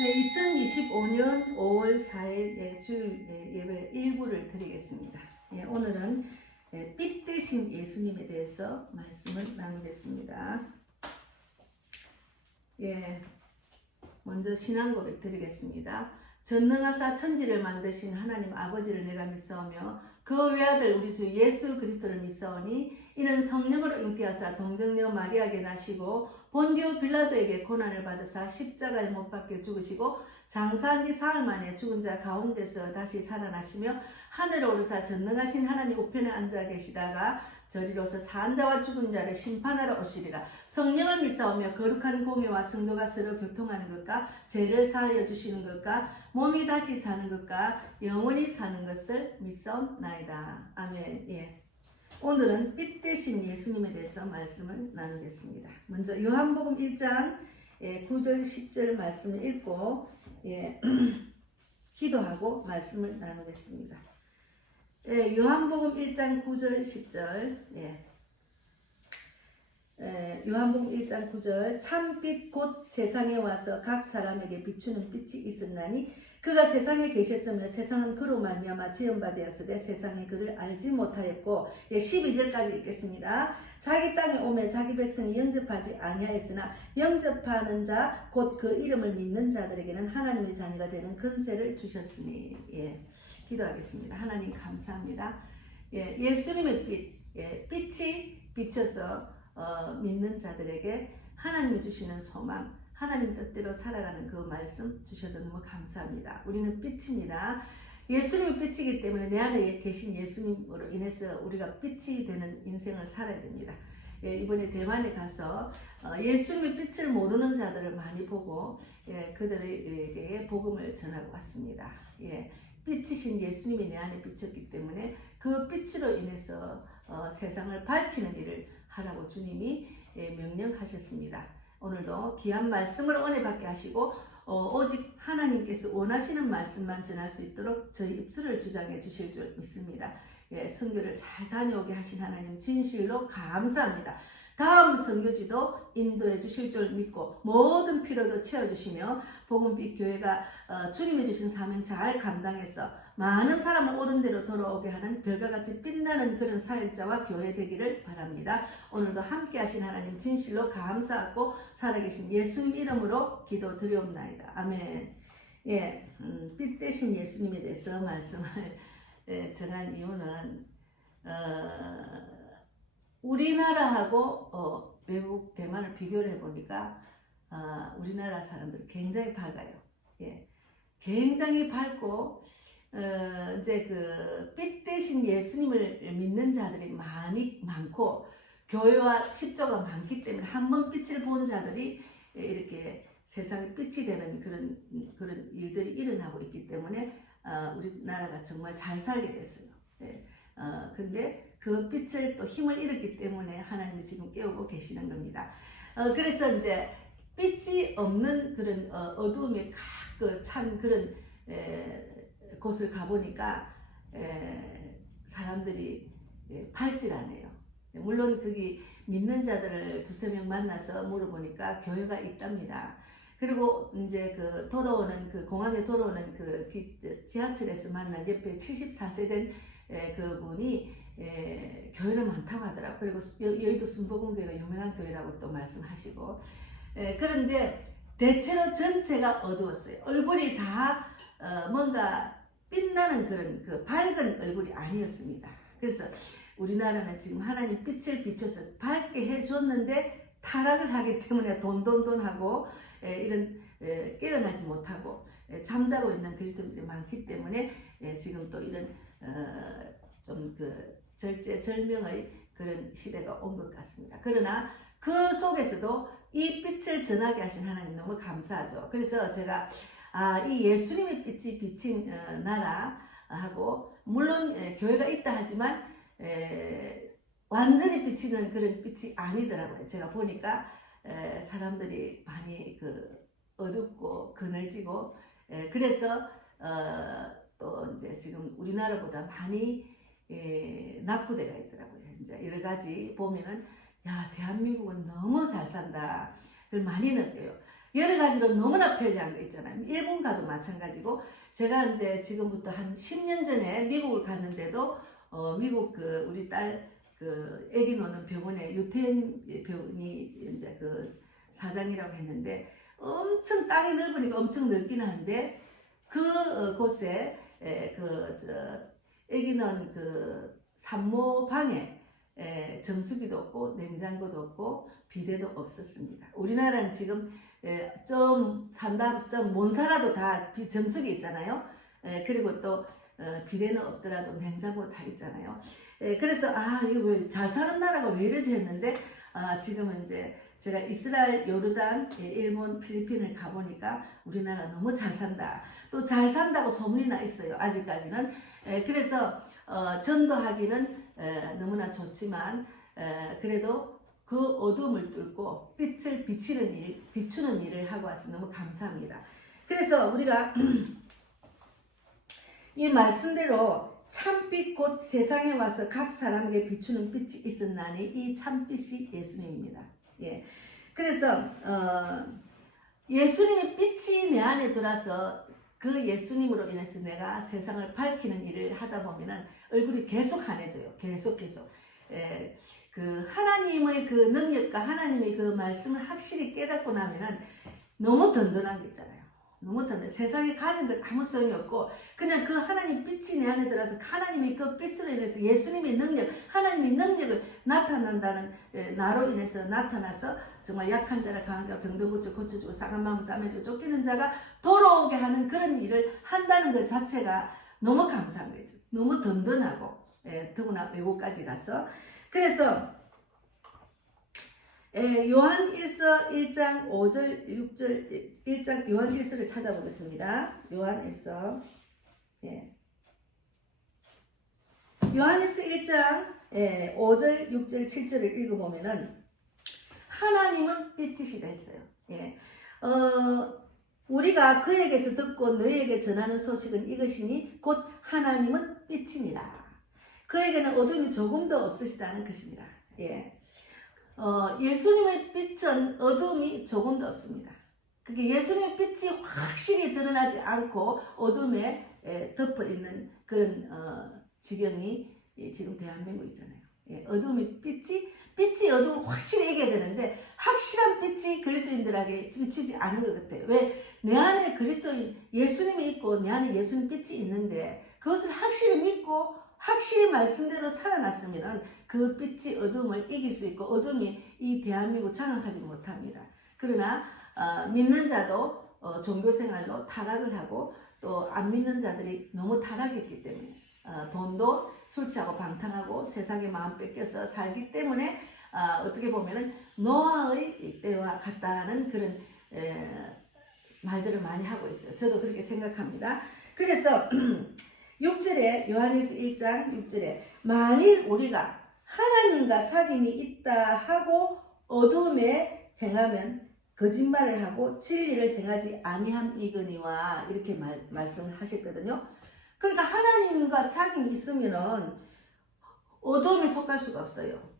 네, 2025년 5월 4일 주일 예배 일부를 드리겠습니다. 오늘은 빛 대신 예수님에 대해서 말씀을 나누겠습니다. 먼저 신앙 고백 드리겠습니다. 전능하사 천지를 만드신 하나님 아버지를 내가 믿사오며 그 외아들 우리 주 예수 그리스도를 믿사오니 이는 성령으로 잉태하사 동정녀 마리아에게 나시고 본디오 빌라도에게 고난을 받으사 십자가에 못 박혀 죽으시고 장사한 지 사흘 만에 죽은 자 가운데서 다시 살아나시며 하늘에 오르사 전능하신 하나님 우편에 앉아 계시다가 저리로서 산 자와 죽은 자를 심판하러 오시리라. 성령을 믿사오며 거룩한 공예와 성도가 서로 교통하는 것과 죄를 사하여 주시는 것과 몸이 다시 사는 것과 영원히 사는 것을 믿사옵나이다. 아멘. 오늘은 빛 대신 예수님에 대해서 말씀을 나누겠습니다. 먼저 요한복음 1장 9절 10절 말씀을 읽고 기도하고 말씀을 나누겠습니다. 요한복음 1장 9절 10절 요한복음 1장 9절 참빛 곧 세상에 와서 각 사람에게 비추는 빛이 있었나니 그가 세상에 계셨으며 세상은 그로 말미암아 지음받았으되 세상이 그를 알지 못하였고 12절까지 읽겠습니다. 자기 땅에 오매 자기 백성이 영접하지 아니하였으나 영접하는 자 곧 그 이름을 믿는 자들에게는 하나님의 자녀가 되는 권세를 주셨으니 기도하겠습니다. 하나님 감사합니다. 예수님의 빛, 빛이 비쳐서 믿는 자들에게 하나님이 주시는 소망, 하나님 뜻대로 살아가는 그 말씀 주셔서 너무 감사합니다. 우리는 빛입니다. 예수님이 빛이기 때문에 내 안에 계신 예수님으로 인해서 우리가 빛이 되는 인생을 살아야 됩니다. 이번에 대만에 가서 예수님의 빛을 모르는 자들을 많이 보고 그들에게 복음을 전하고 왔습니다. 빛이신 예수님이 내 안에 비쳤기 때문에 그 빛으로 인해서 세상을 밝히는 일을 하라고 주님이 명령하셨습니다. 오늘도 귀한 말씀을 은혜 받게 하시고 오직 하나님께서 원하시는 말씀만 전할 수 있도록 저희 입술을 주장해 주실 줄 믿습니다. 선교를 잘 다녀오게 하신 하나님 진실로 감사합니다. 다음 선교지도 인도해 주실 줄 믿고 모든 필요도 채워주시며 복음빛 교회가 주님이 주신 사명 잘 감당해서 많은 사람을 옳은 대로 돌아오게 하는 별과 같이 빛나는 그런 사역자와 교회 되기를 바랍니다. 오늘도 함께 하신 하나님 진실로 감사하고 살아계신 예수님 이름으로 기도 드리옵나이다. 아멘. 빛 대신 예수님에 대해서 말씀을 전한 이유는 우리나라하고 외국 대만을 비교를 해보니까 우리나라 사람들이 굉장히 밝아요. 굉장히 밝고 이제 그 빛 대신 예수님을 믿는 자들이 많고 교회와 십조가 많기 때문에 한 번 빛을 본 자들이 이렇게 세상에 빛이 되는 그런 일들이 일어나고 있기 때문에 우리나라가 정말 잘 살게 됐어요. 근데 그 빛을 또 힘을 잃었기 때문에 하나님이 지금 깨우고 계시는 겁니다. 그래서 이제 빛이 없는 그런 어두움에 찬 그런 곳을 가보니까 사람들이 밝질 않아요. 물론 거기 믿는 자들을 두세 명 만나서 물어보니까 교회가 있답니다. 그리고 이제 그 돌아오는 그 공항에 돌아오는 그 지하철에서 만난 옆에 74세 된 그분이 교회를 많다고 하더라고요. 그리고 여의도 순복음교회가 유명한 교회라고 또 말씀하시고 그런데 대체로 전체가 어두웠어요. 얼굴이 다 뭔가 빛나는 그런 그 밝은 얼굴이 아니었습니다. 그래서 우리나라는 지금 하나님 빛을 비춰서 밝게 해줬는데 타락을 하기 때문에 돈하고 이런 깨어나지 못하고 잠자고 있는 그리스도인들이 많기 때문에 지금 또 이런 좀 그 절제절명의 그런 시대가 온 것 같습니다. 그러나 그 속에서도 이 빛을 전하게 하신 하나님 너무 감사하죠. 그래서 제가 이 예수님의 빛이 비친 나라하고 물론 교회가 있다 하지만 완전히 비치는 그런 빛이 아니더라고요. 제가 보니까 사람들이 많이 그 어둡고 그늘지고 그래서 또 이제 지금 우리나라보다 많이 낙후대가 있더라고요. 이제 여러 가지 보면은 대한민국은 너무 잘 산다. 그걸 많이 느껴요. 여러 가지로 너무나 편리한 거 있잖아요. 일본 가도 마찬가지고, 제가 이제 지금부터 한 10년 전에 미국을 갔는데도 미국 그 우리 딸 그 아기 노는 병원에 유태인 병원이 이제 그 사장이라고 했는데, 엄청 땅이 넓으니까 엄청 넓기는 한데, 그 곳에 그저 아기는 그 산모 방에 정수기도 없고 냉장고도 없고 비데도 없었습니다. 우리나라는 지금 좀 산다, 좀 못 살아도 다 정수기 있잖아요. 그리고 또 비데는 없더라도 냉장고 다 있잖아요. 그래서 이거 왜 잘 사는 나라가 왜 이러지 했는데, 지금은 이제 제가 이스라엘, 요르단, 일본, 필리핀을 가보니까 우리나라 너무 잘 산다. 또 잘 산다고 소문이 나 있어요. 아직까지는. 그래서 전도하기는 너무나 좋지만, 그래도 그 어둠을 뚫고 빛을 비추는 일을 하고 와서 너무 감사합니다. 그래서 우리가 이 말씀대로 참빛 곧 세상에 와서 각 사람에게 비추는 빛이 있었나니 이 참빛이 예수님입니다. 예. 그래서 예수님의 빛이 내 안에 들어서 그 예수님으로 인해서 내가 세상을 밝히는 일을 하다 보면은 얼굴이 계속 환해져요. 계속. 그 하나님의 그 능력과 하나님의 그 말씀을 확실히 깨닫고 나면은 너무 든든한 게 있잖아요. 너무 든든. 세상에 가진 것 아무 소용이 없고 그냥 그 하나님 빛이 내 안에 들어서 하나님의 그 빛으로 인해서 예수님의 능력, 하나님의 능력을 나타난다는 나로 인해서 나타나서 정말 약한 자라 강한 자, 병든 고쳐주고 상한 마음 싸매주고 쫓기는 자가 돌아오게 하는 그런 일을 한다는 것 자체가 너무 감사한 거죠. 너무 든든하고 더구나 외국까지 가서. 그래서 요한 1서 1장 5절 6절 1장 요한 1서를 찾아보겠습니다. 요한 1서 요한 1서 1장 5절 6절 7절을 읽어보면은 하나님은 빛이시다 했어요. 우리가 그에게서 듣고 너희에게 전하는 소식은 이것이니 곧 하나님은 빛이니라. 그에게는 어둠이 조금도 없으시다는 것입니다. 예수님의 빛은 어둠이 조금도 없습니다. 그게 예수님의 빛이 확실히 드러나지 않고 어둠에 덮어 있는 그런 지경이 지금 대한민국 있잖아요. 어둠이 빛이 어둠을 확실히 이겨야 되는데 확실한 빛이 그리스도인들에게 비치지 않은 것 같아요. 왜? 내 안에 그리스도인 예수님이 있고 내 안에 예수님 빛이 있는데 그것을 확실히 믿고 확실히 말씀대로 살아났으면 그 빛이 어둠을 이길 수 있고 어둠이 이 대한민국 장악하지 못합니다. 그러나 믿는 자도 종교생활로 타락을 하고 또 안 믿는 자들이 너무 타락했기 때문에 돈도 술 취하고 방탕하고 세상에 마음 뺏겨서 살기 때문에 어떻게 보면은 노아의 때와 같다는 그런 말들을 많이 하고 있어요. 저도 그렇게 생각합니다. 그래서 6절에 요한일서 1장 6절에 만일 우리가 하나님과 사귐이 있다 하고 어둠에 행하면 거짓말을 하고 진리를 행하지 아니함이거니와 이렇게 말씀을 하셨거든요. 그러니까 하나님과 사귐이 있으면은 어둠에 속할 수가 없어요.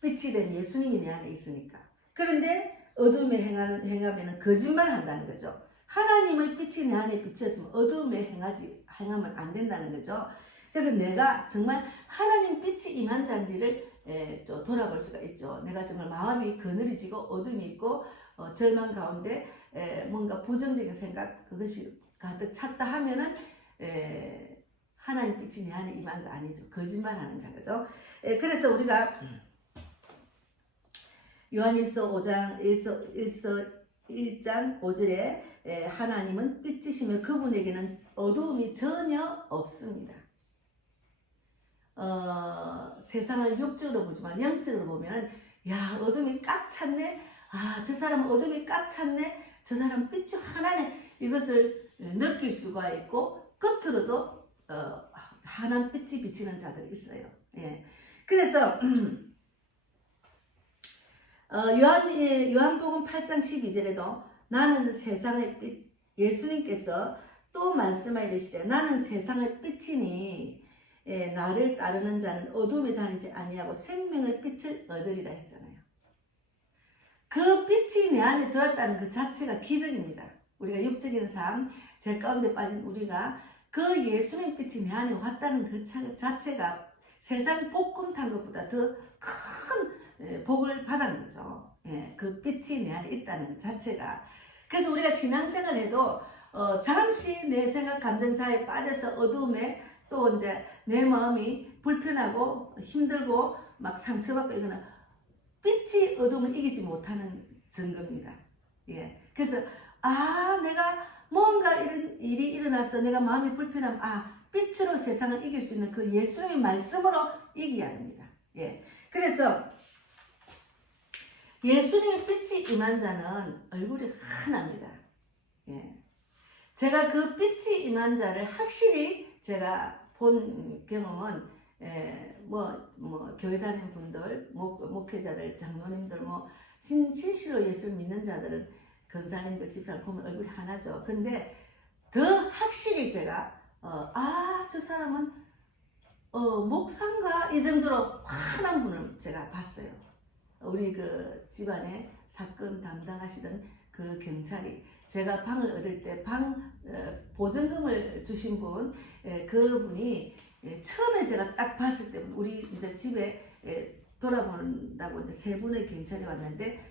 빛이 된 예수님이 내 안에 있으니까. 그런데 어둠에 행하면 거짓말 한다는 거죠. 하나님의 빛이 내 안에 비쳤으면 어둠에 행하면 안 된다는 거죠. 그래서 내가 정말 하나님 빛이 임한 자인지를 또 돌아볼 수가 있죠. 내가 정말 마음이 그늘이지고 어둠이 있고 절망 가운데 뭔가 부정적인 생각 그것이 가득 찼다 하면은 하나님 빛이 내 안에 임한 거 아니죠. 거짓말하는 자죠. 그래서 우리가 요한일서 5장 1장 5절에 하나님은 빛이시며 그분에게는 어두움이 전혀 없습니다. 세상을 육적으로 보지만 영적으로 보면은 야 어둠이 꽉 찼네. 저 사람은 어둠이 꽉 찼네. 저 사람 빛이 하나네. 이것을 느낄 수가 있고 겉으로도 환한 빛이 비치는 자들이 있어요. 그래서 요한복음 8장 12절에도 나는 세상의 빛 예수님께서 또 말씀하여 이르시되 나는 세상의 빛이니 나를 따르는 자는 어둠에 다니지 아니하고 생명의 빛을 얻으리라 했잖아요. 그 빛이 내 안에 들었다는 그 자체가 기적입니다. 우리가 육적인 삶, 죄 가운데 빠진 우리가 그 예수님 빛이 내 안에 왔다는 그 자체가 세상 복권 탄 것보다 더 큰 복을 받은 거죠. 예, 그 빛이 내 안에 있다는 것 자체가. 그래서 우리가 신앙생활 해도 잠시 내 생각 감정자에 빠져서 어두움에 또 이제 내 마음이 불편하고 힘들고 막 상처받고 이거는 빛이 어둠을 이기지 못하는 증거입니다. 예. 그래서 내가 뭔가 이런 일이 일어나서 내가 마음이 불편하면 빛으로 세상을 이길 수 있는 그 예수님의 말씀으로 이겨야 됩니다. 예. 그래서 예수님의 빛이 임한 자는 얼굴이 환합니다. 예. 제가 그 빛이 임한 자를 확실히 제가 본 경험은 교회 다니는 분들, 목회자들, 장로님들, 진실로 예수를 믿는 자들은 권사님들, 집사를 보면 얼굴이 환하죠. 근데 더 확실히 제가 저 사람은 목사인가 이 정도로 환한 분을 제가 봤어요. 우리 그 집안에 사건 담당하시던 그 경찰이 제가 방을 얻을 때 보증금을 주신 분, 그분이 처음에 제가 딱 봤을 때 우리 이제 집에 돌아본다고 이제 세 분의 경찰이 왔는데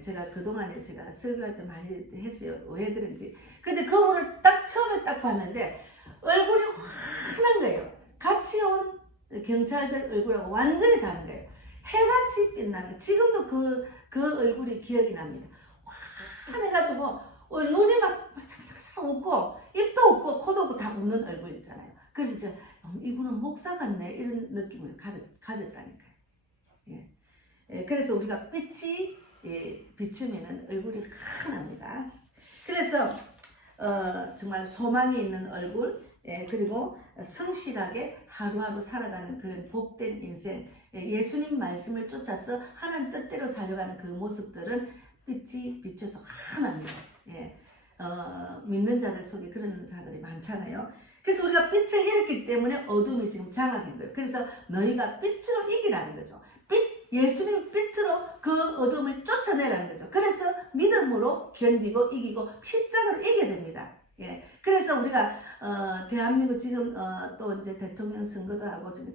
제가 그동안에 제가 설교할 때 많이 했어요. 왜 그런지. 근데 그분을 딱 처음에 딱 봤는데 얼굴이 환한 거예요. 같이 온 경찰들 얼굴하고 완전히 다른 거예요. 해같이 빛나는 거예요. 지금도 그 얼굴이 기억이 납니다. 환해가지고 눈이 막 착착착 웃고 입도 웃고 코도 웃고 다 웃는 얼굴 있잖아요. 그래서 제가 이분은 목사 같네 이런 느낌을 가졌다니까요. 예. 그래서 우리가 빛이 비추면은 얼굴이 환합니다. 그래서 정말 소망이 있는 얼굴, 그리고 성실하게 하루하루 살아가는 그런 복된 인생, 예수님 말씀을 쫓아서 하나님 뜻대로 살려가는 그 모습들은 빛이 비춰서 환합니다. 예. 믿는 자들 속에 그런 자들이 많잖아요. 그래서 우리가 빛을 일으키기 때문에 어둠이 지금 장악된 거예요. 그래서 너희가 빛으로 이기라는 거죠. 예수님 빛으로 그 어둠을 쫓아내라는 거죠. 그래서 믿음으로 견디고 이기고 십자가로 이겨야 됩니다. 예. 그래서 우리가 대한민국 지금 또 이제 대통령 선거도 하고 지금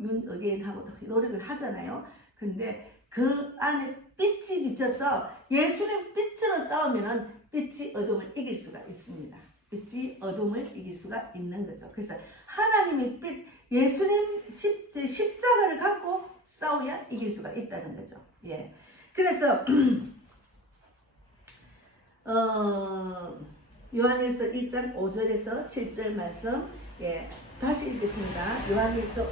윤의견하고 노력을 하잖아요. 근데 그 안에 빛이 비쳐서 예수님 빛으로 싸우면은 빛이 어둠을 이길 수가 있습니다. 빛이 어둠을 이길 수가 있는 거죠. 그래서 하나님의 빛, 예수님 십자가를 갖고 싸워야 이길 수가 있다는 거죠. 예. 그래서 요한일서 1장 5절에서 7절 말씀, 다시 읽겠습니다. 요한일서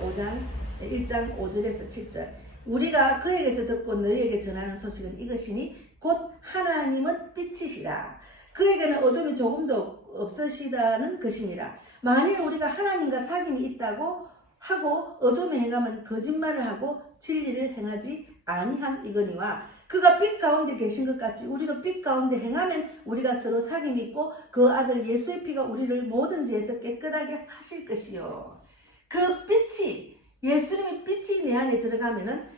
1장 5절에서 7절. 우리가 그에게서 듣고 너희에게 전하는 소식은 이것이니 곧 하나님은 빛이시라. 그에게는 어둠이 조금도 없으시다는 것이니라. 만일 우리가 하나님과 사귐이 있다고 하고 어둠에 행하면 거짓말을 하고 진리를 행하지 아니함 이거니와 그가 빛 가운데 계신 것 같이 우리도 빛 가운데 행하면 우리가 서로 사귐이 있고 그 아들 예수의 피가 우리를 모든 죄에서 깨끗하게 하실 것이요. 그 빛이 예수님의 빛이 내 안에 들어가면은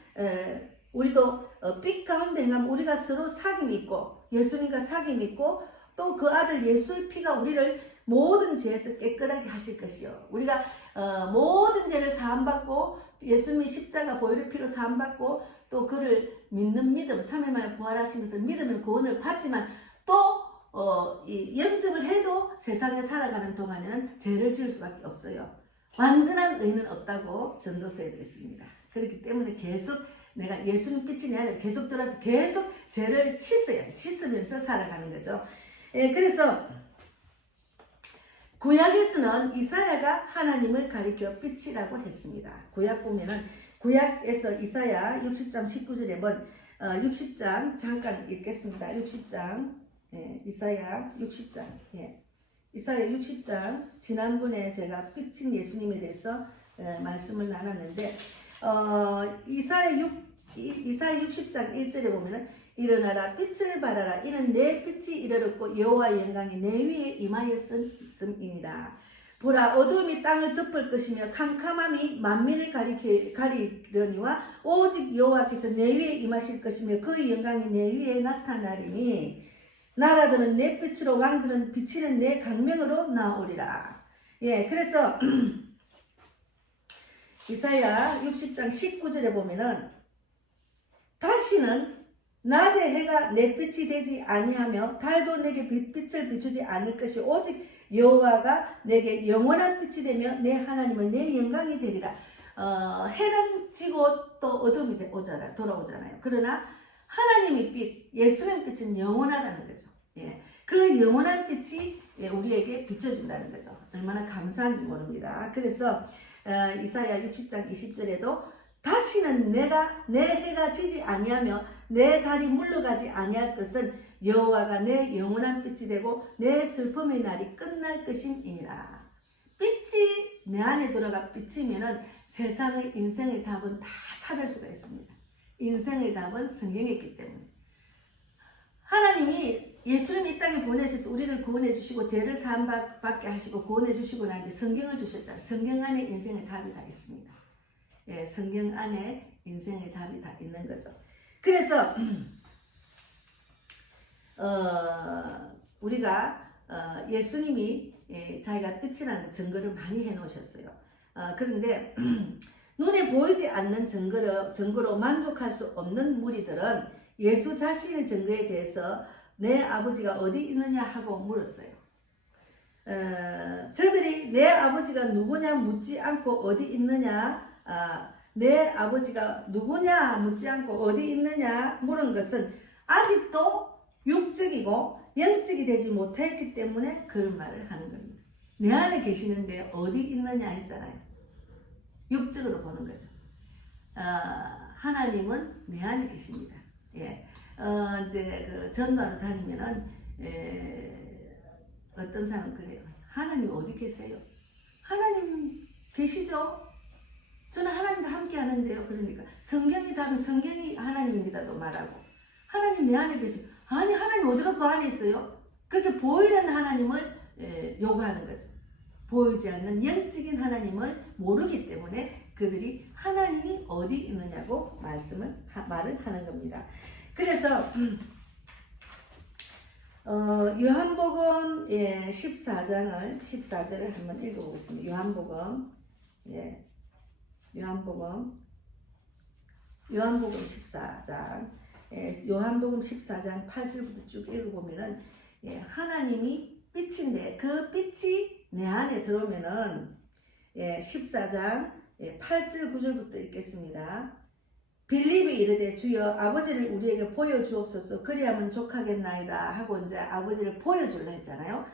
우리도 빛 가운데 행하면 우리가 서로 사귐이 있고 예수님과 사귐이 있고 또 그 아들 예수의 피가 우리를 모든 죄에서 깨끗하게 하실 것이요. 우리가 모든 죄를 사함받고 예수님의 십자가 보혈의 피로 사함받고 또 그를 믿는 믿음, 3일 만에 부활하신 것을 믿으면 구원을 받지만 또 영접을 해도 세상에 살아가는 동안에는 죄를 지을 수밖에 없어요. 완전한 의는 없다고 전도서에 있습니다. 그렇기 때문에 계속 내가 예수님 빛이 내 안에 계속 들어서 계속 죄를 씻으면서 살아가는 거죠. 그래서 구약에서는 이사야가 하나님을 가리켜 빛이라고 했습니다. 구약 보면은 구약에서 이사야 60장 19절에 60장 잠깐 읽겠습니다. 60장 이사야 60장 이사야 60장 지난번에 제가 빛인 예수님에 대해서 말씀을 나눴는데 이사야 60장 1절에 보면은 일어나라 빛을 발하라 이는 내 빛이 이르렀고 여호와의 영광이 내 위에 임하였음이니라. 보라 어두움이 땅을 덮을 것이며 캄캄함이 만민을 가리려니와 오직 여호와께서 내 위에 임하실 것이며 그의 영광이 내 위에 나타나리니 나라들은 내 빛으로 왕들은 비치는 내 강명으로 나오리라. 예, 그래서 이사야 60장 19절에 보면은 다시는 낮에 해가 내 빛이 되지 아니하며 달도 내게 빛을 비추지 않을 것이 오직 여호와가 내게 영원한 빛이 되며 내 하나님은 내 영광이 되리라. 해는 지고 또 어둠이 돌아오잖아요. 그러나 하나님의 빛, 예수의 빛은 영원하다는 거죠. 예, 그 영원한 빛이 우리에게 비춰준다는 거죠. 얼마나 감사한지 모릅니다. 그래서 이사야 60장 20절에도 다시는 내 해가 지지 아니하며 내 달이 물러가지 아니할 것은 여호와가 내 영원한 빛이 되고 내 슬픔의 날이 끝날 것임이니라. 빛이 내 안에 들어가 비치면은 세상의 인생의 답은 다 찾을 수가 있습니다. 인생의 답은 성경에 있기 때문에 하나님이 예수님 이 땅에 보내셔서 우리를 구원해 주시고 죄를 사함받게 하시고 구원해 주시고 난 뒤에 성경을 주셨잖아요. 성경 안에 인생의 답이 다 있습니다. 예, 성경 안에 인생의 답이 다 있는 거죠. 그래서 우리가 예수님이 자기가 빛이라는 증거를 많이 해놓으셨어요. 그런데 눈에 보이지 않는 증거로 만족할 수 없는 무리들은 예수 자신의 증거에 대해서 내 아버지가 어디 있느냐 하고 물었어요. 저들이 내 아버지가 누구냐 묻지 않고 어디 있느냐, 내 아버지가 누구냐 묻지 않고 어디 있느냐 물은 것은 아직도 육적이고 영적이 되지 못했기 때문에 그런 말을 하는 겁니다. 내 안에 계시는데 어디 있느냐 했잖아요. 육적으로 보는 거죠. 하나님은 내 안에 계십니다. 예. 이제 그 전도하러 다니면은 어떤 사람은 그래요. 하나님 어디 계세요? 하나님 계시죠? 저는 하나님과 함께 하는데요. 그러니까 성경이 답은 성경이 하나님입니다도 말하고 하나님 내 안에 계시. 아니 하나님 어디로 그 안에 있어요? 그렇게 보이는 하나님을 요구하는 거죠. 보이지 않는 영적인 하나님을 모르기 때문에 그들이 하나님이 어디 있느냐고 말을 하는 겁니다. 그래서 요한복음 14절을 한번 읽어보겠습니다. 요한복음 14장 요한복음 14장 8절부터 쭉 읽어보면은 하나님이 빛인데 그 빛이 내 안에 들어오면은 14장 8절 9절부터 읽겠습니다. 빌립이 이르되 주여 아버지를 우리에게 보여주옵소서 그리하면 족하겠나이다 하고 이제 아버지를 보여주려 했잖아요.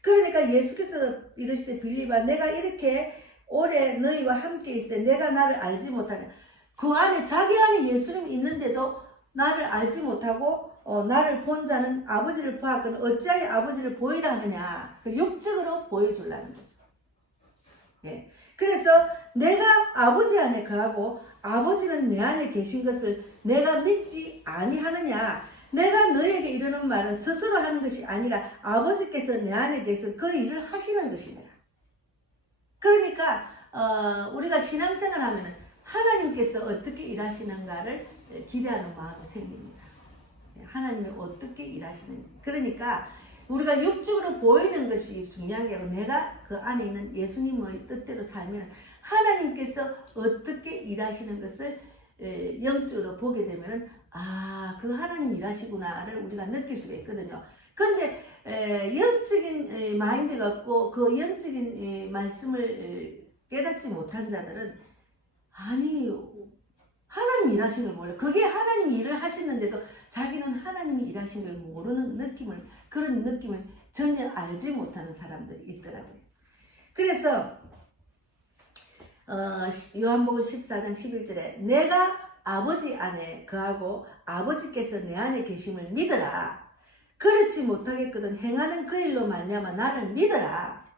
그러니까 예수께서 이르시되 빌립아 내가 이렇게 오래 너희와 함께 있을 때 내가 나를 알지 못하냐. 그 안에 자기 안에 예수님이 있는데도 나를 알지 못하고 나를 본 자는 아버지를 보았거늘 어찌하여 아버지를 보이라 하느냐. 그 육적으로 보여주려는 거죠. 예. 그래서 내가 아버지 안에 거하고 아버지는 내 안에 계신 것을 내가 믿지 아니하느냐. 내가 너에게 이르는 말은 스스로 하는 것이 아니라 아버지께서 내 안에 계셔서 그 일을 하시는 것이니라. 그러니까 우리가 신앙생활 하면은 하나님께서 어떻게 일하시는가를 기대하는 마음이 생깁니다. 하나님이 어떻게 일하시는지. 그러니까 우리가 육적으로 보이는 것이 중요한 게 아니고 내가 그 안에 있는 예수님의 뜻대로 살면 하나님께서 어떻게 일하시는 것을 영적으로 보게 되면 그 하나님 일하시구나를 우리가 느낄 수가 있거든요. 그런데 영적인 마인드가 없고 그 영적인 말씀을 깨닫지 못한 자들은 아니 하나님 일하시는 걸 몰라. 그게 하나님이 일을 하시는데도 자기는 하나님이 일하시는 걸 모르는 그런 느낌을 전혀 알지 못하는 사람들이 있더라고요. 그래서 요한복음 14장 11절에 내가 아버지 안에 거하고 아버지께서 내 안에 계심을 믿어라. 그렇지 못하겠거든 행하는 그 일로 말미암아 나를 믿어라.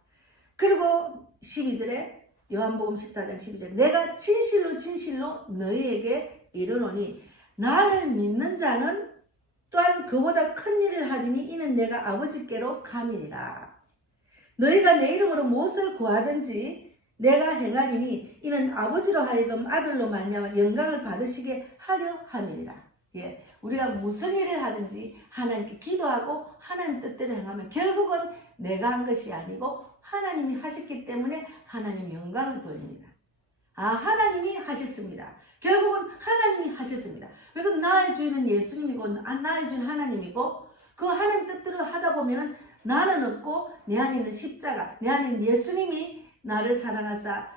그리고 12절에 요한복음 14장 12절 내가 진실로 너희에게 이르노니 나를 믿는 자는 또한 그보다 큰 일을 하리니 이는 내가 아버지께로 감이니라. 너희가 내 이름으로 무엇을 구하든지 내가 행하리니 이는 아버지로 하여금 아들로 말미암아 영광을 받으시게 하려 함이니라. 예, 우리가 무슨 일을 하든지 하나님께 기도하고 하나님 뜻대로 행하면 결국은 내가 한 것이 아니고 하나님이 하셨기 때문에 하나님 영광을 돌립니다. 아, 하나님이 하셨습니다. 결국은 하나님이 하셨습니다. 그리고 나의 주인은 예수님이고 나의 주인은 하나님이고 그 하나님 뜻대로 하다 보면은 나는 없고 내 안에 있는 십자가, 내 안에 있는 예수님이 나를 사랑하사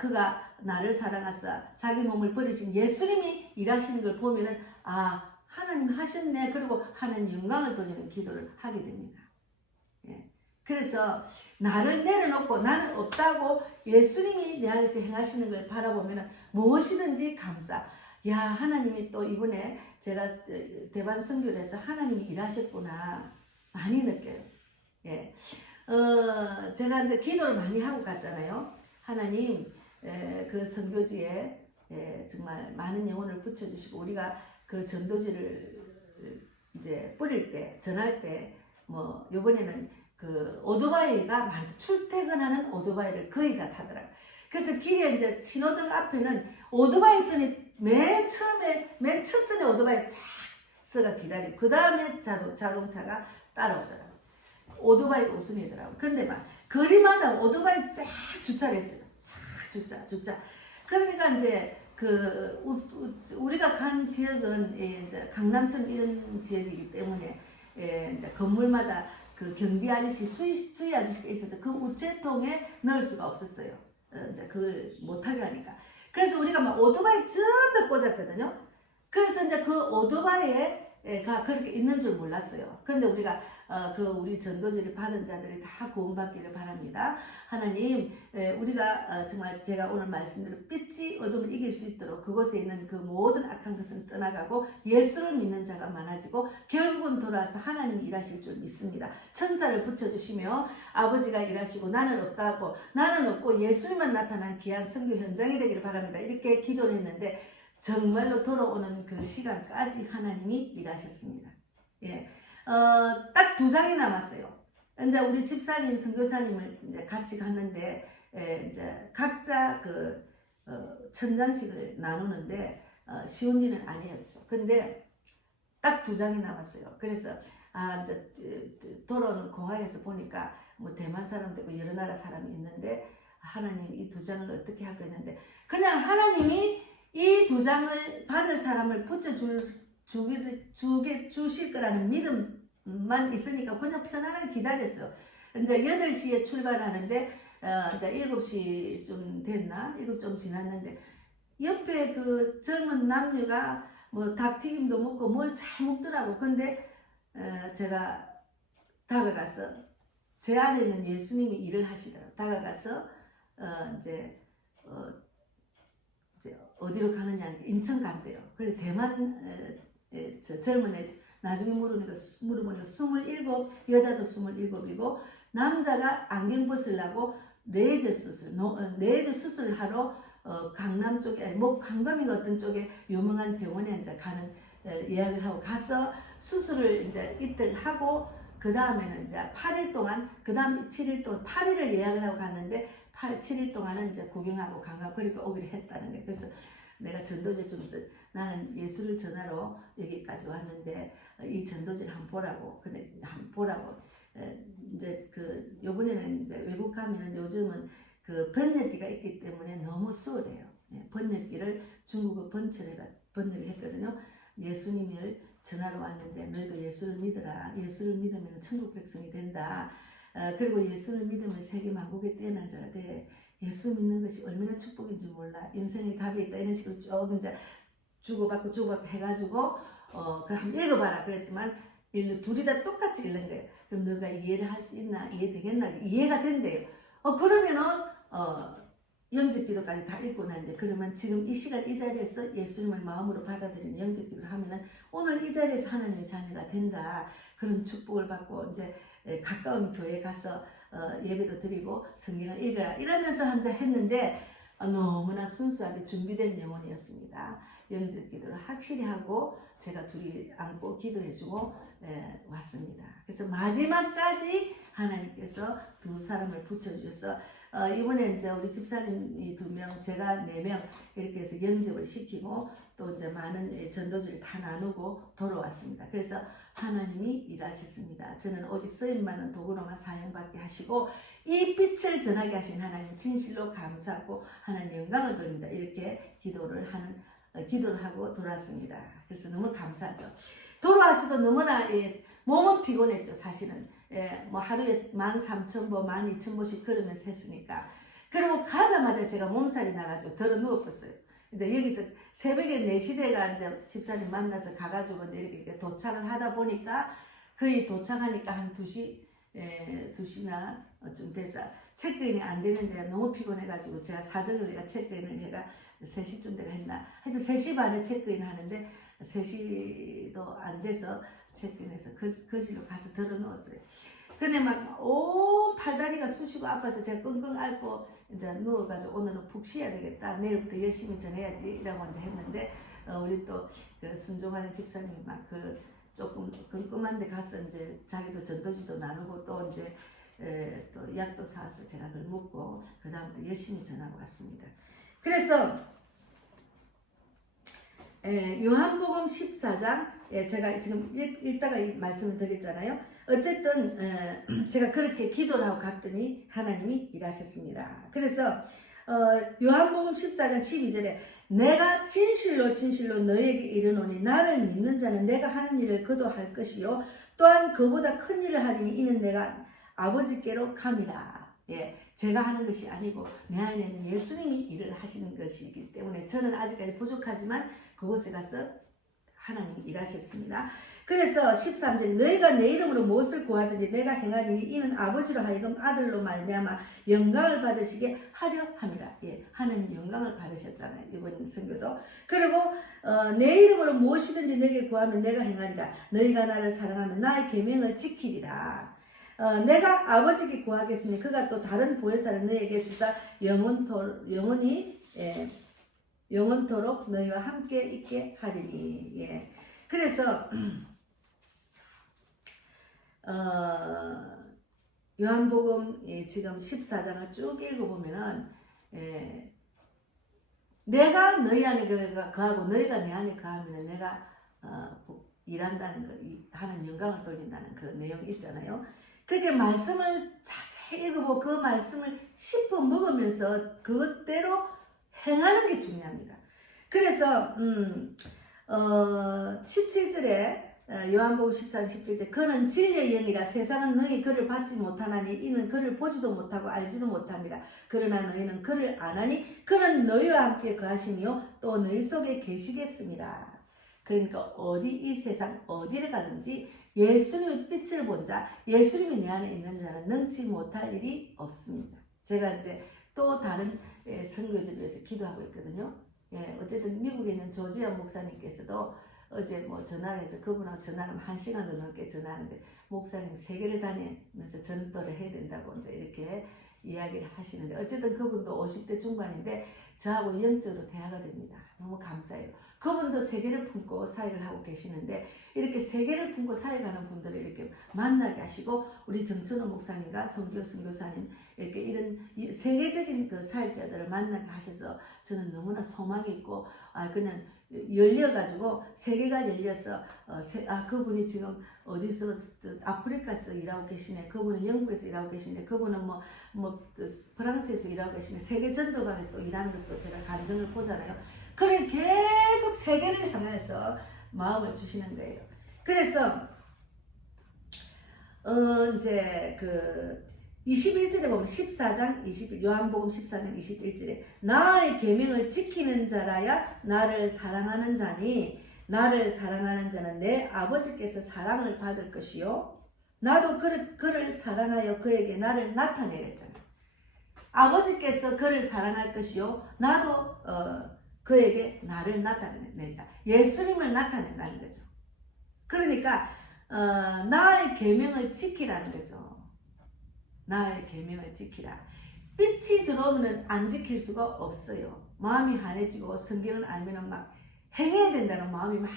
그가 나를 사랑하사 자기 몸을 버리신 예수님이 일하시는 걸 보면은 아, 하나님 하셨네. 그리고 하나님 영광을 돌리는 기도를 하게 됩니다. 예. 그래서 나를 내려놓고 나는 없다고 예수님이 내 안에서 행하시는 걸 바라보면 무엇이든지 감사. 야, 하나님이 또 이번에 제가 대반 선교를 해서 하나님이 일하셨구나 많이 느껴요. 예. 제가 이제 기도를 많이 하고 갔잖아요. 하나님, 그 선교지에 정말 많은 영혼을 붙여주시고 우리가 그 전도지를 이제 뿌릴 때, 전할 때, 뭐 요번에는 그 오토바이가 많이 출퇴근하는 오토바이를 거의 다 타더라고요. 그래서 길에 이제 신호등 앞에는 오토바이 선이 맨 처음에 맨 첫 선에 오토바이 쫙 서가 기다리고 그 다음에 자동차가 따라오더라고요. 오토바이 웃음이더라고요. 근데 막 거리마다 오토바이 쫙 주차를 했어요. 쫙 주차. 그러니까 이제 우리가 간 지역은 이제 강남처럼 이런 지역이기 때문에 이제 건물마다 그 경비 아저씨, 수위 아저씨가 있어서 그 우체통에 넣을 수가 없었어요. 이제 그걸 못하게 하니까. 그래서 우리가 막 오토바이 전부 꽂았거든요. 그래서 이제 그 오토바이가 그렇게 있는 줄 몰랐어요. 근데 우리가 우리 전도지를 받은 자들이 다 구원받기를 바랍니다. 하나님, 우리가 정말 제가 오늘 말씀대로 빛이 어둠을 이길 수 있도록 그곳에 있는 그 모든 악한 것은 떠나가고 예수를 믿는 자가 많아지고 결국은 돌아와서 하나님이 일하실 줄 믿습니다. 천사를 붙여주시며 아버지가 일하시고 나는 없다고 나는 없고 예수님만 나타난 귀한 선교 현장이 되기를 바랍니다. 이렇게 기도를 했는데 정말로 돌아오는 그 시간까지 하나님이 일하셨습니다. 예. 딱 2장이 남았어요. 이제 우리 집사님, 선교사님을 이제 같이 갔는데, 이제 각자 천장식을 나누는데, 쉬운 일은 아니었죠. 근데 딱 2장이 남았어요. 그래서, 이제 돌아오는 공항에서 보니까 뭐 대만 사람도 있고 여러 나라 사람이 있는데, 하나님 이 2장을 어떻게 할까 했는데, 그냥 하나님이 이 2장을 받을 사람을 주실 거라는 믿음만 있으니까 그냥 편안하게 기다렸어요. 이제 8시에 출발하는데, 이제 7시쯤 됐나? 7좀 지났는데, 옆에 그 젊은 남녀가 뭐 닭튀김도 먹고 뭘 잘 먹더라고. 근데, 제가 다가가서, 제 안에 있는 예수님이 일을 하시더라고요. 다가가서, 이제 어디로 가느냐, 인천 간대요. 그래, 대만, 젊은 애, 나중에 물으니까 27, 여자도 27이고, 남자가 안경 벗으려고 레이저 수술을 하러, 강남 쪽에, 강남인가 어떤 쪽에 유명한 병원에 이제 가는, 예약을 하고 가서 수술을 이제 이틀 하고, 그 다음에는 이제 8일 동안, 그 다음 7일 동안, 8일을 예약을 하고 갔는데, 7일 동안은 이제 구경하고 관광 그러니까 오기로 했다는 거예요. 그래서 내가 전도지 좀 나는 예수를 전하러 여기까지 왔는데 이 전도지를 한번 보라고. 근데 한번 보라고. 이제 요번에는 이제 외국 가면은 요즘은 그 번역기가 있기 때문에 너무 수월해요. 번역기를 중국어 번역을 했거든요. 예수님을 전하러 왔는데 너희도 예수를 믿어라. 예수를 믿으면 천국 백성이 된다. 그리고 예수를 믿으면 세계 만국에 뛰어난 자가 돼. 예수 믿는 것이 얼마나 축복인지 몰라. 인생의 답이 있다. 이런 식으로 쭉 이제 주고받고 해가지고 그 한번 읽어봐라. 그랬더만 둘이 다 똑같이 읽는 거예요. 그럼 너가 이해를 할 수 있나? 이해되겠나? 이해가 된대요. 그러면은 영접기도까지 다 읽고 나는데 그러면 지금 이 시간 이 자리에서 예수님을 마음으로 받아들이는 영접기도를 하면은 오늘 이 자리에서 하나님의 자녀가 된다. 그런 축복을 받고 이제 가까운 교회에 가서 예배도 드리고 성경을 읽어라 이러면서 한자 했는데 너무나 순수하게 준비된 영혼이었습니다. 영접기도를 확실히 하고 제가 둘이 안고 기도해주고 왔습니다. 그래서 마지막까지 하나님께서 두 사람을 붙여주셔서 이번에 이제 우리 집사님이 2명, 제가 4명 이렇게 해서 영접을 시키고 또 이제 많은 전도지를 다 나누고 돌아왔습니다. 그래서 하나님이 일하셨습니다. 저는 오직 쓰임받는 도구로만 사용받게 하시고 이 빛을 전하게 하신 하나님 진실로 감사하고 하나님 영광을 돌립니다. 이렇게 기도를 하고 돌아왔습니다. 그래서 너무 감사하죠. 돌아와서도 너무나 몸은 피곤했죠. 사실은 뭐 하루에 13,000보, 12,000보씩 걸으면서 했으니까. 그리고 가자마자 제가 몸살이 나가지고 들어 누워버렸어요. 이제 여기서 새벽에 4시 대가 이제 집사님 만나서 가가지고 이제 이렇게 도착을 하다 보니까 거의 도착하니까 한 2시나 좀 돼서 체크인이 안 되는데 너무 피곤해가지고 제가 사정을 내가 체크인을 해가 3시쯤 내가 했나. 하여튼 3시 반에 체크인 하는데 3시도 안 돼서 체크인해서 거실로 가서 들어 누웠어요. 근데 막 온 팔다리가 쑤시고 아파서 제가 끙끙 앓고 이제 누워가지고 오늘은 푹 쉬어야 되겠다. 내일부터 열심히 전해야지. 이라고 이제 했는데 우리 또 그 순종하는 집사님이 막 그 조금 끙끙한 데 가서 이제 자기도 전도지도 나누고 또 이제 또 약도 사와서 제가 그걸 먹고 그 다음부터 열심히 전하고 왔습니다. 그래서 요한복음 14장 제가 지금 읽다가 이 말씀을 드렸잖아요. 어쨌든 제가 그렇게 기도를 하고 갔더니 하나님이 일하셨습니다. 그래서 요한복음 14장 12절에 내가 진실로 진실로 너에게 이르노니 나를 믿는 자는 내가 하는 일을 그도 할 것이요 또한 그보다 큰 일을 하리니 이는 내가 아버지께로 감이라. 제가 하는 것이 아니고 내 안에는 예수님이 일을 하시는 것이기 때문에 저는 아직까지 부족하지만 그곳에 가서 하나님이 일하셨습니다. 그래서 13절 너희가 내 이름으로 무엇을 구하든지 내가 행하리니 이는 아버지로 하여금 아들로 말미암아 영광을 받으시게 하려 함이라. 하나님 영광을 받으셨잖아요. 이번 선교도. 그리고 내 이름으로 무엇이든지 내게 구하면 내가 행하리라. 너희가 나를 사랑하면 나의 계명을 지키리라. 내가 아버지께 구하겠으니 그가 또 다른 보혜사를 너희에게 주사 영원토록 너희와 함께 있게 하리니. 그래서 요한복음 지금 14장을 쭉 읽어보면은 내가 너희 안에 거하고 너희가 내 안에 거하면 내가 일한다는 거, 하는 영광을 돌린다는 그 내용이 있잖아요. 그렇게 말씀을 자세히 읽어보고 그 말씀을 씹어 먹으면서 그것대로 행하는 게 중요합니다. 그래서 17절에 요한복음 14장 17절 그는 진리의 영이라 세상은 너희 그를 받지 못하나니 이는 그를 보지도 못하고 알지도 못함이라. 그러나 너희는 그를 아나니 그는 너희와 함께 거하시며 또 너희 속에 계시겠습니다. 그러니까 이 세상 어디를 가든지 예수님의 빛을 본 자, 예수님이 내 안에 있는 자는 능치 못할 일이 없습니다. 제가 이제 또 다른 선교지를 위해서 기도하고 있거든요. 어쨌든 미국에 있는 조지아 목사님께서도 어제 뭐 전화를 해서 그분하고 전화를 1시간도 넘게 전화하는데 목사님 세계를 다니면서 전도를 해야 된다고 이제 이렇게 이야기를 하시는데 어쨌든 그분도 50대 중반인데 저하고 영적으로 대화가 됩니다. 너무 감사해요. 그분도 세계를 품고 사역을 하고 계시는데 이렇게 세계를 품고 사역하는 분들을 이렇게 만나게 하시고 우리 정천호 목사님과 송기호 선교사님 이렇게 이런 세계적인 그 사역자들을 만나게 하셔서 저는 너무나 소망이 있고 그냥 열려가지고 세계가 열려서 그분이 지금 어디서 아프리카에서 일하고 계시네, 그분은 영국에서 일하고 계시네, 그분은 뭐 프랑스에서 일하고 계시네, 세계 전도관에 또 일하는 것도 제가 간증을 보잖아요. 그래 계속 세계를 향해서 마음을 주시는 거예요. 그래서 이제 그 21절에 보면 14장 21 요한복음 14장 21절에 나의 계명을 지키는 자라야 나를 사랑하는 자니 나를 사랑하는 자는 내 아버지께서 사랑을 받을 것이요 나도 그를 사랑하여 그에게 나를 나타내랬잖아요. 아버지께서 그를 사랑할 것이요 나도 그에게 나를 나타낸다. 예수님을 나타낸다는 거죠. 그러니까 나의 계명을 지키라는 거죠. 나의 계명을 지키라. 빛이 들어오면 안 지킬 수가 없어요. 마음이 환해지고 성경을 알면 막 행해야 된다는 마음이 막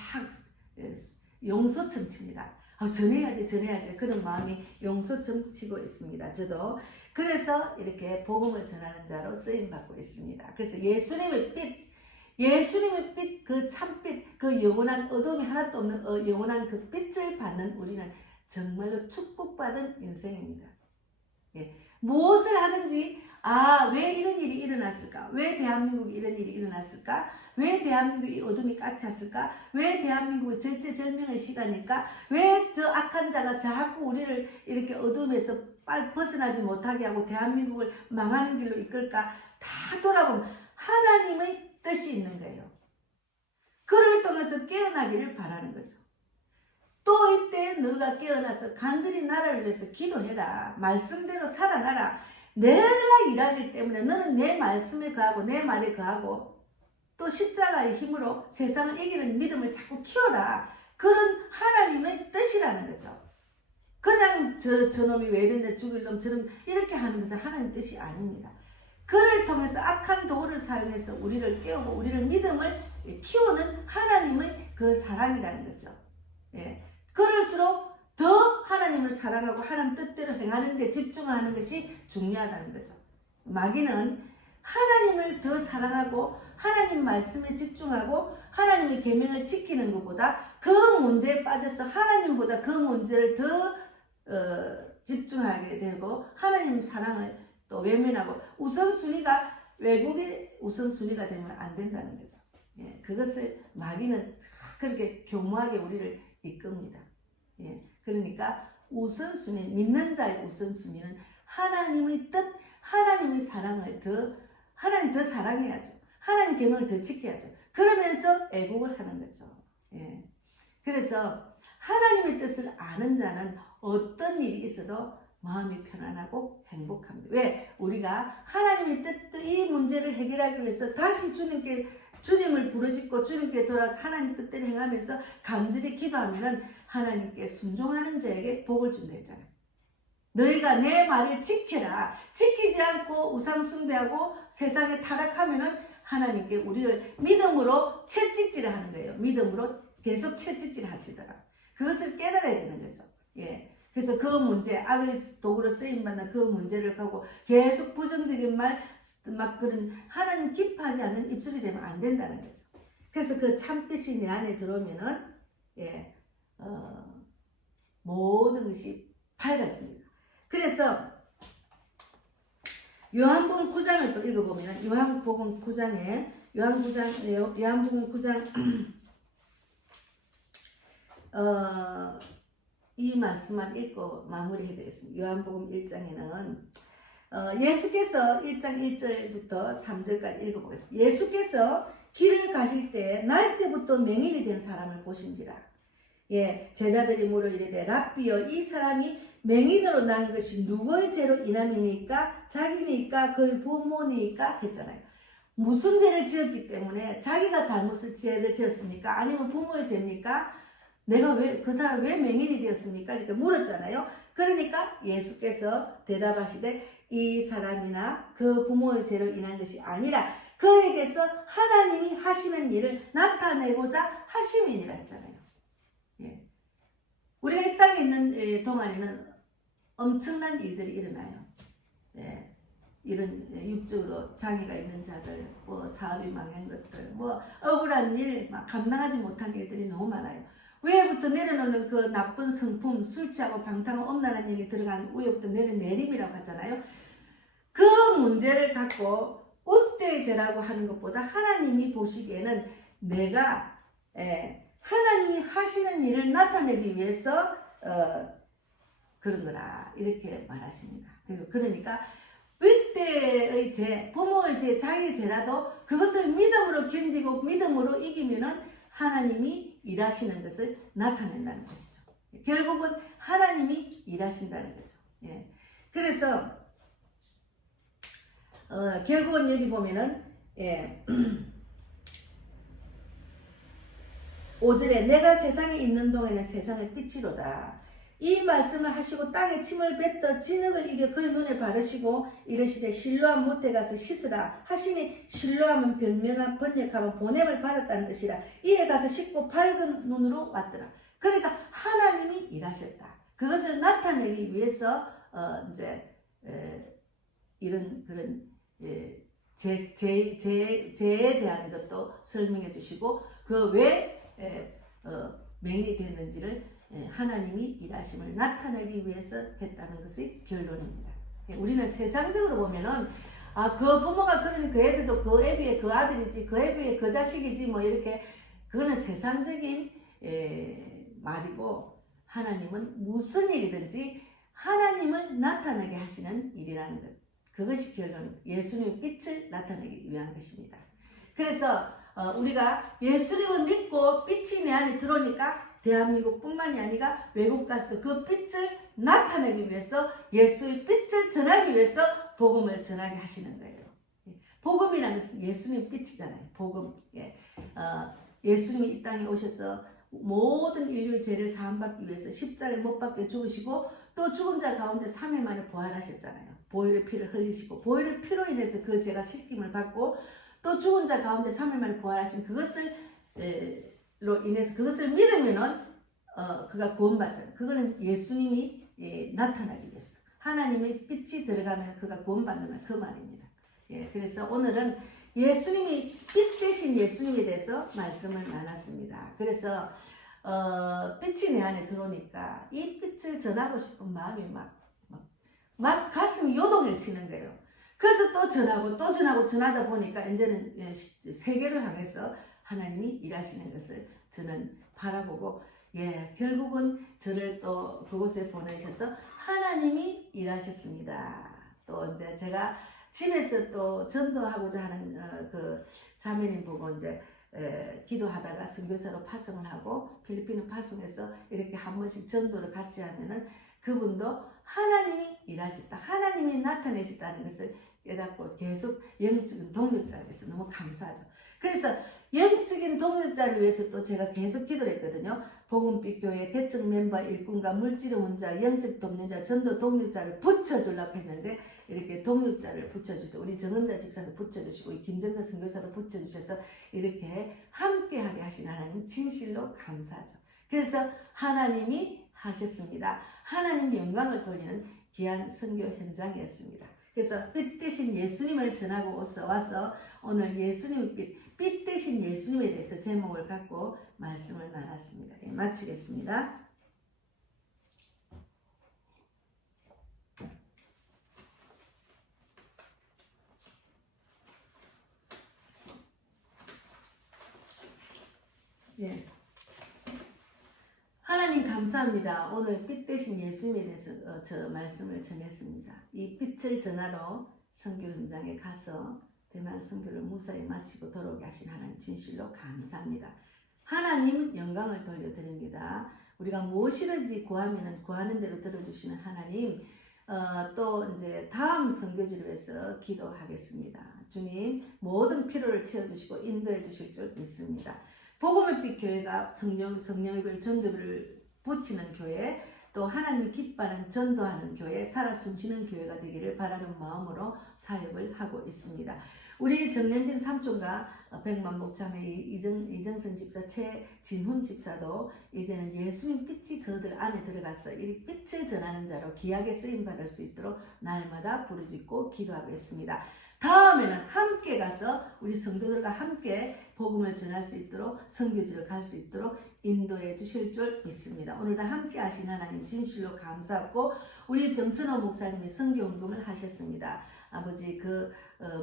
용솟음칩니다. 전해야지 그런 마음이 용솟음치고 있습니다. 저도 그래서 이렇게 복음을 전하는 자로 쓰임 받고 있습니다. 그래서 예수님의 빛, 그 참빛, 그 영원한 어둠이 하나도 없는 영원한 그 빛을 받는 우리는 정말로 축복받은 인생입니다. 예. 무엇을 하든지 왜 이런 일이 일어났을까? 왜 대한민국에 이런 일이 일어났을까? 왜 대한민국이 어둠이 꽉찼을까? 왜 대한민국이 절제절명의 시간일까? 왜 저 악한 자가 자꾸 우리를 이렇게 어둠에서 벗어나지 못하게 하고 대한민국을 망하는 길로 이끌까? 다 돌아보면 하나님의 뜻이 있는 거예요. 그를 통해서 깨어나기를 바라는 거죠. 또 이때 너가 깨어나서 간절히 나를 위해서 기도해라. 말씀대로 살아나라. 내가 일하기 때문에 너는 내 말씀에 거하고 내 말에 거하고 또 십자가의 힘으로 세상을 이기는 믿음을 자꾸 키워라. 그런 하나님의 뜻이라는 거죠. 그냥 저놈이 왜 이런데 죽일 놈처럼 이렇게 하는 것은 하나님 뜻이 아닙니다. 그를 통해서 악한 도구를 사용해서 우리를 깨우고 우리를 믿음을 키우는 하나님의 그 사랑이라는 거죠. 예. 그럴수록 더 하나님을 사랑하고 하나님 뜻대로 행하는 데 집중하는 것이 중요하다는 거죠. 마귀는 하나님을 더 사랑하고 하나님 말씀에 집중하고 하나님의 계명을 지키는 것보다 그 문제에 빠져서 하나님보다 그 문제를 더 집중하게 되고 하나님 사랑을 또 외면하고 우선순위가 외국의 우선순위가 되면 안 된다는 거죠. 예, 그것을 마귀는 그렇게 교묘하게 우리를 이끕니다. 예, 그러니까 우선순위, 믿는 자의 우선순위는 하나님의 뜻, 하나님의 사랑을 하나님 더 사랑해야죠. 하나님 계명을 더 지켜야죠. 그러면서 애국을 하는 거죠. 예. 그래서 하나님의 뜻을 아는 자는 어떤 일이 있어도 마음이 편안하고 행복합니다. 왜? 우리가 하나님의 뜻, 이 문제를 해결하기 위해서 다시 주님을 부르짖고 주님께 돌아서 하나님 뜻대로 행하면서 간절히 기도하면 하나님께 순종하는 자에게 복을 준다 했잖아요. 너희가 내 말을 지켜라. 지키지 않고 우상 숭배하고 세상에 타락하면은 하나님께 우리를 믿음으로 채찍질을 하는 거예요. 믿음으로 계속 채찍질 하시더라. 그것을 깨달아야 되는 거죠. 예. 그래서 그 문제, 악의 도구로 쓰임받는 그 문제를 가고 계속 부정적인 막 그런 하나님 기뻐하지 않는 입술이 되면 안 된다는 거죠. 그래서 그 참빛이 내 안에 들어오면은, 예, 모든 것이 밝아집니다. 그래서 요한복음 9장을 또 읽어보면, 요한복음 9장, 이 말씀만 읽고 마무리해 드리겠습니다. 요한복음 1장에는 예수께서 1장 1절부터 3절까지 읽어보겠습니다. 예수께서 길을 가실 때 날 때부터 맹인이 된 사람을 보신지라. 예, 제자들이 물어 이르되 랍비여 이 사람이 맹인으로 난 것이 누구의 죄로 인함이니까 자기니까 그의 부모니까 했잖아요. 무슨 죄를 지었기 때문에 자기가 죄를 지었습니까? 아니면 부모의 죄입니까? 내가 그 사람 왜 맹인이 되었습니까? 이렇게 물었잖아요. 그러니까 예수께서 대답하시되 이 사람이나 그 부모의 죄로 인한 것이 아니라 그에게서 하나님이 하시는 일을 나타내고자 하심이니라 했잖아요. 예. 우리가 이 땅에 있는 동안에는 엄청난 일들이 일어나요. 예. 이런 육적으로 장애가 있는 자들, 사업이 망한 것들, 억울한 일, 감당하지 못한 일들이 너무 많아요. 위에부터 내려놓는 그 나쁜 성품, 술 취하고 방탕한 엄란한 얘기 들어간 위에부터 내림이라고 하잖아요. 그 문제를 갖고 웃대의 죄라고 하는 것보다 하나님이 보시기에는 내가 하나님이 하시는 일을 나타내기 위해서 그런 거라 이렇게 말하십니다. 그러니까 윗대의 죄, 부모의 죄, 자기의 죄라도 그것을 믿음으로 견디고 믿음으로 이기면은 하나님이 일하시는 것을 나타낸다는 것이죠. 결국은 하나님이 일하신다는 거죠. 예. 그래서 결국은 여기 보면은 5절에 내가 세상에 있는 동에는 세상의 빛이로다. 이 말씀을 하시고 땅에 침을 뱉어 진흙을 이겨 그의 눈에 바르시고 이르시되 실로암 못에 가서 씻으라 하시니 실로암은 변명한 번역하면 보냄을 받았다는 뜻이라. 이에 가서 씻고 밝은 눈으로 왔더라. 그러니까 하나님이 일하셨다. 그것을 나타내기 위해서 이제 이런 그런 죄에 대한 것도 설명해 주시고 그 왜 맹인이 됐는지를 하나님이 일하심을 나타내기 위해서 했다는 것이 결론입니다. 우리는 세상적으로 보면은 그 부모가 그러니 그 애들도 그 애비의 그 아들이지 그 애비의 그 자식이지 뭐 이렇게 그거는 세상적인 말이고 하나님은 무슨 일이든지 하나님을 나타나게 하시는 일이라는 것. 그것이 결론 예수님의 빛을 나타내기 위한 것입니다. 그래서 우리가 예수님을 믿고 빛이 내 안에 들어오니까 대한민국뿐만이 아니라 외국 가서도 그 빛을 나타내기 위해서 예수의 빛을 전하기 위해서 복음을 전하게 하시는 거예요. 복음이라는 것은 예수님 빛이잖아요. 복음. 예수님이 이 땅에 오셔서 모든 인류의 죄를 사함받기 위해서 십자가에 못 박혀 죽으시고 또 죽은 자 가운데 3일 만에 부활하셨잖아요. 보혈의 피를 흘리시고 보혈의 피로 인해서 그 죄가 씻김을 받고 또 죽은 자 가운데 3일 만에 부활하신 그것을 로 인해서 그것을 믿으면은 그가 구원받잖아요. 그거는 예수님이 나타나기 위해서 하나님의 빛이 들어가면 그가 구원받는 그 말입니다. 그래서 오늘은 예수님이 빛 대신 예수님에 대해서 말씀을 나눴습니다. 그래서 빛이 내 안에 들어오니까 이 빛을 전하고 싶은 마음이 막 가슴이 요동을 치는 거예요. 그래서 또 전하다 보니까 이제는 세계를 향해서 하나님이 일하시는 것을 저는 바라보고 결국은 저를 또 그곳에 보내셔서 하나님이 일하셨습니다. 또 이제 제가 집에서 또 전도하고자 하는 그 자매님 보고 이제 기도하다가 선교사로 파송을 하고 필리핀을 파송해서 이렇게 한 번씩 전도를 같이 하면은 그분도 하나님이 일하셨다. 하나님이 나타내셨다는 것을 깨닫고 계속 영적인 동력자가 돼서 너무 감사하죠. 그래서 영적인 동력자를 위해서 또 제가 계속 기도를 했거든요. 복음빛 교회 대청 멤버 일꾼과 물질의 혼자 영적 동력자 전도 동력자를 붙여주려고 했는데 이렇게 동력자를 붙여주셔서 우리 정은자 집사도 붙여주시고 이 김정자 선교사도 붙여주셔서 이렇게 함께하게 하신 하나님 진실로 감사하죠. 그래서 하나님이 하셨습니다. 하나님 영광을 돌리는 귀한 선교 현장이었습니다. 그래서 빛 대신 예수님을 전하고 와서 오늘 예수님의 빛 대신 예수님에 대해서 제목을 갖고 말씀을 나눴습니다. 마치겠습니다. 하나님 감사합니다. 오늘 빛 대신 예수님에 대해서 저 말씀을 전했습니다. 이 빛을 전하러 선교 현장에 가서 대만 선교를 무사히 마치고 돌아오게 하신 하나님 진실로 감사합니다. 하나님 영광을 돌려드립니다. 우리가 무엇이든지 구하면 구하는 대로 들어주시는 하나님 또 이제 다음 선교지를 위해서 기도하겠습니다. 주님 모든 필요를 채워주시고 인도해 주실 줄 믿습니다. 복음의 빛 교회가 성령의 별 전도를 붙이는 교회 또 하나님이 기뻐하는 전도하는 교회 살아 숨쉬는 교회가 되기를 바라는 마음으로 사역을 하고 있습니다. 우리 정년진 삼촌과 백만 목자매 이정선 집사 최진훈 집사도 이제는 예수님 빛이 그들 안에 들어가서 이 빛을 전하는 자로 귀하게 쓰임받을 수 있도록 날마다 부르짖고 기도하고 있습니다. 다음에는 함께 가서 우리 성도들과 함께 복음을 전할 수 있도록 선교지를 갈 수 있도록 인도해 주실 줄 믿습니다. 오늘도 함께 하신 하나님 진실로 감사하고 우리 정천호 목사님이 선교운동을 하셨습니다. 아버지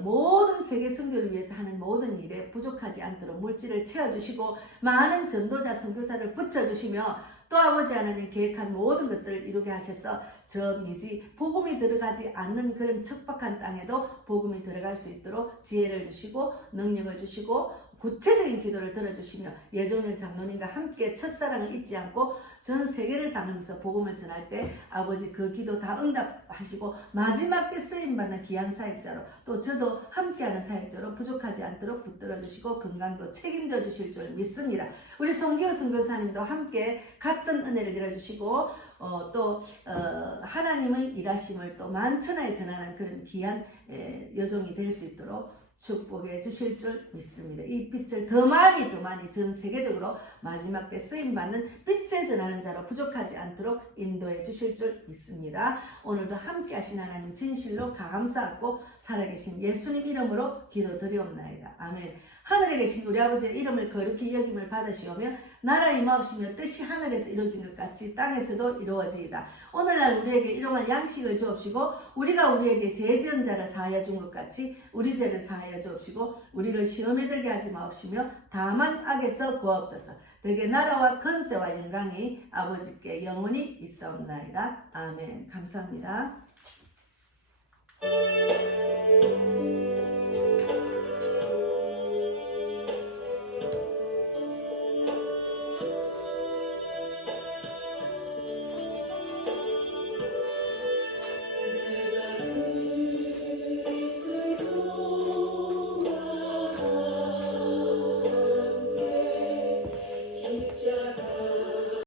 모든 세계 선교를 위해서 하는 모든 일에 부족하지 않도록 물질을 채워주시고 많은 전도자 선교사를 붙여주시며 또 아버지 하나님 계획한 모든 것들을 이루게 하셔서 저 미지 복음이 들어가지 않는 그런 척박한 땅에도 복음이 들어갈 수 있도록 지혜를 주시고 능력을 주시고 구체적인 기도를 들어주시며 예종일 장로님과 함께 첫사랑을 잊지 않고 전 세계를 다니면서 복음을 전할 때 아버지 그 기도 다 응답하시고 마지막 때 쓰임받는 귀한 사역자로 또 저도 함께하는 사역자로 부족하지 않도록 붙들어 주시고 건강도 책임져 주실 줄 믿습니다. 우리 송기호 선교사님도 함께 같은 은혜를 내려주시고 하나님의 일하심을 또 만천하에 전하는 그런 귀한 여종이 될 수 있도록 축복해 주실 줄 믿습니다. 이 빛을 더 많이 전 세계적으로 마지막 때 쓰임받는 빛을 전하는 자로 부족하지 않도록 인도해 주실 줄 믿습니다. 오늘도 함께 하신 하나님 진실로 감사하고 살아계신 예수님 이름으로 기도드리옵나이다. 아멘. 하늘에 계신 우리 아버지의 이름을 거룩히 여김을 받으시오며 나라 임하옵시며 뜻이 하늘에서 이루어진 것 같이 땅에서도 이루어지이다. 오늘날 우리에게 일용할 양식을 주옵시고 우리가 우리에게 죄 지은 자를 사하여 준 것 같이 우리 죄를 사하여 주옵시고 우리를 시험에 들게 하지 마옵시며 다만 악에서 구하옵소서. 되게 나라와 권세와 영광이 아버지께 영원히 있사옵나이다. 아멘. 감사합니다.